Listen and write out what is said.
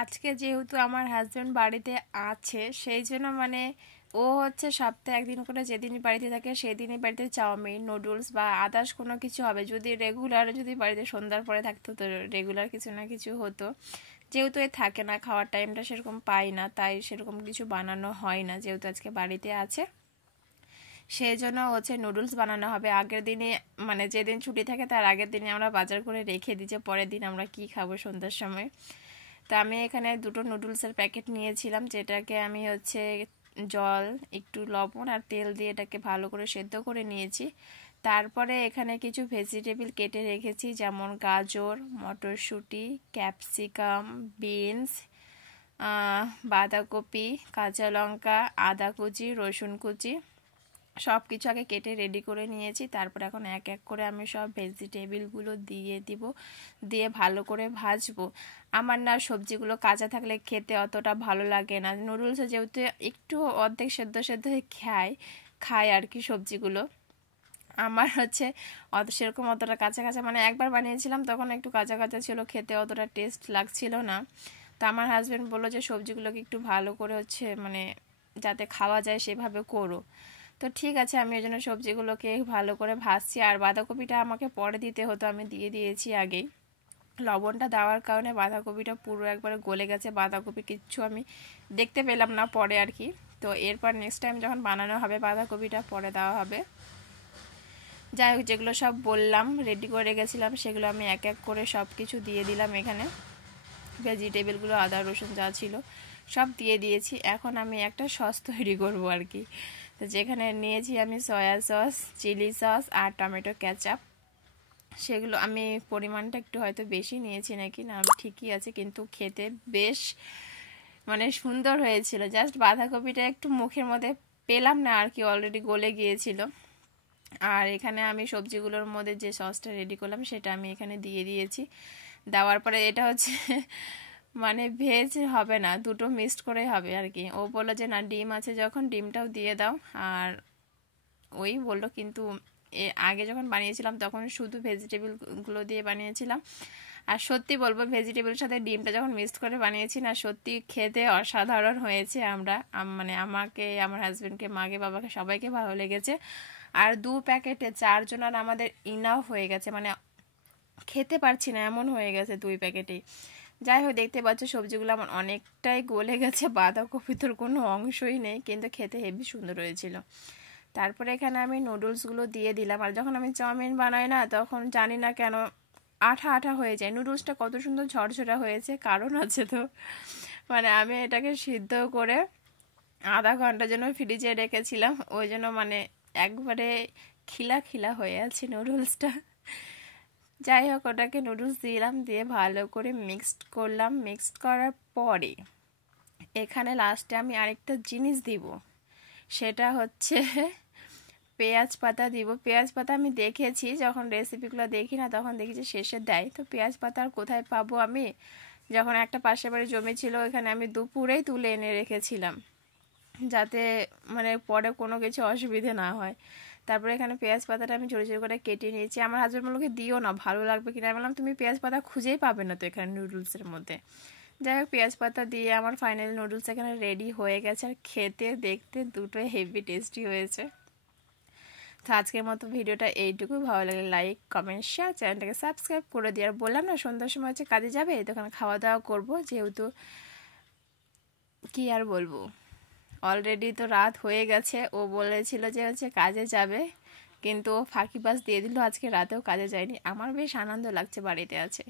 আজকে যেহেতু আমার হাজবেন্ড বাড়িতে আছে সেই জন্য মানে ও হচ্ছে সপ্তাহে একদিন করে যেদিন বাড়িতে থাকে সেদিনই বাড়িতে চাউমিন নুডলস বা আদার্স কোনো কিছু হবে। যদি রেগুলার যদি বাড়িতে সন্ধ্যার পরে থাকতো তো রেগুলার কিছু না কিছু হতো। যেহেতু এ থাকে না, খাওয়ার টাইমটা সেরকম পাই না, তাই সেরকম কিছু বানানো হয় না। যেহেতু আজকে বাড়িতে আছে সেই জন্য হচ্ছে নুডলস বানানো হবে আগের দিনে, মানে যেদিন ছুটি থাকে তার আগের দিনে আমরা বাজার করে রেখে দিই যে পরের দিন আমরা কি খাবো সন্ধ্যার সময়। তো আমি এখানে দুটো নুডলসের প্যাকেট নিয়েছিলাম, যেটাকে আমি হচ্ছে জল, একটু লবণ আর তেল দিয়ে এটাকে ভালো করে সেদ্ধ করে নিয়েছি। তারপরে এখানে কিছু ভেজিটেবল কেটে রেখেছি, যেমন গাজর, মটরশুঁটি, ক্যাপসিকাম, বিনস, বাঁধাকপি, কাঁচা লঙ্কা, আদা কুচি, রসুন কুচি সব কিছু আগে কেটে রেডি করে নিয়েছি। তারপর এখন এক এক করে আমি সব ভেজিটেবলগুলো দিয়ে দিব, দিয়ে ভালো করে ভাজবো। আমার না সবজিগুলো কাঁচা থাকলে খেতে অতটা ভালো লাগে না। নুডলসে যেহেতু একটু অর্ধেক সেদ্ধ সেদ্ধ খায় আর কি সবজিগুলো, আমার হচ্ছে সেরকম অতটা কাঁচা কাঁচা, মানে একবার বানিয়েছিলাম তখন একটু কাঁচা কাঁচা ছিল, খেতে অতটা টেস্ট লাগছিল না। তো আমার হাজব্যান্ড বললো যে সবজিগুলোকে একটু ভালো করে হচ্ছে মানে যাতে খাওয়া যায় সেভাবে করো। তো ঠিক আছে, আমি ওই জন্য সবজিগুলোকে ভালো করে ভাজছি। আর বাঁধাকপিটা আমাকে পরে দিতে হতো, আমি দিয়ে দিয়েছি আগেই। লবণটা দেওয়ার কারণে বাঁধাকপিটা পুরো একবারে গলে গেছে, বাঁধাকপি কিচ্ছু আমি দেখতে পেলাম না পরে আর কি। তো এরপর নেক্সট টাইম যখন বানানো হবে বাঁধাকপিটা পরে দেওয়া হবে। যাই হোক, যেগুলো সব বললাম রেডি করে রেখেছিলাম সেগুলো আমি এক এক করে সব কিছু দিয়ে দিলাম। এখানে ভেজিটেবলগুলো, আদা রসুন যা ছিল সব দিয়ে দিয়েছি। এখন আমি একটা সস তৈরি করবো আর কি। তো যেখানে নিয়েছি আমি সয়া সস, চিলি সস আর টমেটো কেচাপ, সেগুলো আমি পরিমাণটা একটু হয়তো বেশি নিয়েছি নাকি না ঠিকই আছে, কিন্তু খেতে বেশ মানে সুন্দর হয়েছিল। জাস্ট বাঁধাকপিটা একটু মুখের মধ্যে পেলাম না আর কি, অলরেডি গলে গিয়েছিল। আর এখানে আমি সবজিগুলোর মধ্যে যে সসটা রেডি করলাম সেটা আমি এখানে দিয়ে দিয়েছি। দেওয়ার পরে এটা হচ্ছে মানে ভেজ হবে না, দুটো মিক্সড করে হবে আর কি। ও বললো যে না ডিম আছে যখন ডিমটাও দিয়ে দাও। আর ওই বললো, কিন্তু আগে যখন বানিয়েছিলাম তখন শুধু ভেজিটেবলগুলো দিয়ে বানিয়েছিলাম। আর সত্যি বলবো ভেজিটেবলের সাথে ডিমটা যখন মিক্সড করে বানিয়েছি না, সত্যি খেতে অসাধারণ হয়েছে। মানে আমাকে, আমার হাজব্যান্ডকে, মাকে, বাবাকে সবাইকে ভালো লেগেছে। আর 2 প্যাকেটে 4 জনের আমাদের ইনাফ হয়ে গেছে, মানে খেতে পারছি না এমন হয়ে গেছে 2 প্যাকেটেই। যাই হোক, দেখতে পাচ্ছ সবজিগুলো আমার অনেকটাই গলে গেছে, বাঁধাকপি তোর কোনো অংশই নেই, কিন্তু খেতে হেভি সুন্দর হয়েছিল। তারপরে এখানে আমি নুডলসগুলো দিয়ে দিলাম। আর যখন আমি চাউমিন বানাই না তখন জানি না কেন আঠা আঠা হয়ে যায়। নুডলসটা কত সুন্দর ঝরঝরা হয়েছে, কারণ আছে তো। মানে আমি এটাকে সিদ্ধ করে আধা ঘন্টার জন্য ফ্রিজে রেখেছিলাম, ওই জন্য মানে একবারে খিলা খিলা হয়ে আছে নুডলসটা। যাই হোক, ওটাকে নুডলস দিলাম, দিয়ে ভালো করে মিক্সড করলাম। মিক্সড করার পরে এখানে লাস্টে আমি আরেকটা জিনিস দিব, সেটা হচ্ছে পেঁয়াজ পাতা দিব। পেঁয়াজ পাতা আমি দেখেছি যখন রেসিপিগুলো দেখি না তখন দেখি যে শেষে দেয়, তো পেঁয়াজ পাতা আর কোথায় পাবো আমি। যখন একটা পাশের বাড়ি জমি ছিল ওখানে আমি দুপুরেই তুলে এনে রেখেছিলাম, যাতে মানে পরে কোনো কিছু অসুবিধে না হয়। তারপরে এখানে পেঁয়াজ পাতাটা আমি ছোটো ছোটো করে কেটে নিয়েছি। আমার হাজব্যান্ড বললো দিও না, ভালো লাগবে কিনা। আমি বললাম তুমি পেঁয়াজ পাতা খুঁজেই পাবে না তো এখানে নুডলসের মধ্যে। যাই হোক, পেঁয়াজ পাতা দিয়ে আমার ফাইনাল নুডলস এখানে রেডি হয়ে গেছে। আর খেতে দেখতে দুটোই হেভি টেস্টি হয়েছে। তো আজকের মতো ভিডিওটা এইটুকু। ভালো লাগলে লাইক, কমেন্ট, শেয়ার, চ্যানেলটাকে সাবস্ক্রাইব করে দিয়ে। আর বললাম না সন্ধ্যার সময় হচ্ছে কাজে যাবে, তখন খাওয়া দাওয়া করবো, যেহেতু কি আর বলবো, অলরেডি তো রাত হয়ে গেছে। ও বলেছিল যে হচ্ছে কাজে যাবে, কিন্তু ও ফাঁকিবাজ দিয়ে দিল, আজকে রাতেও কাজে যায়নি। আমার বেশ আনন্দ লাগছে বাড়িতে আছে।